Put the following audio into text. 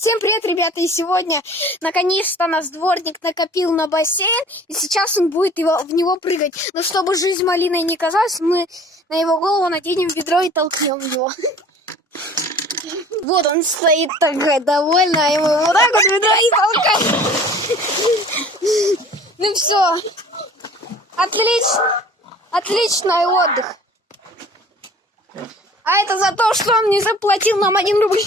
Всем привет, ребята! И сегодня наконец-то наш дворник накопил на бассейн, и сейчас он будет в него прыгать. Но чтобы жизнь малиной не казалась, мы на его голову наденем ведро и толкнем его. Вот он стоит такой довольный, а ему вот так вот ведро и толкаем. Ну все, отлично, отличный отдых. А это за то, что он не заплатил нам 1 рубль.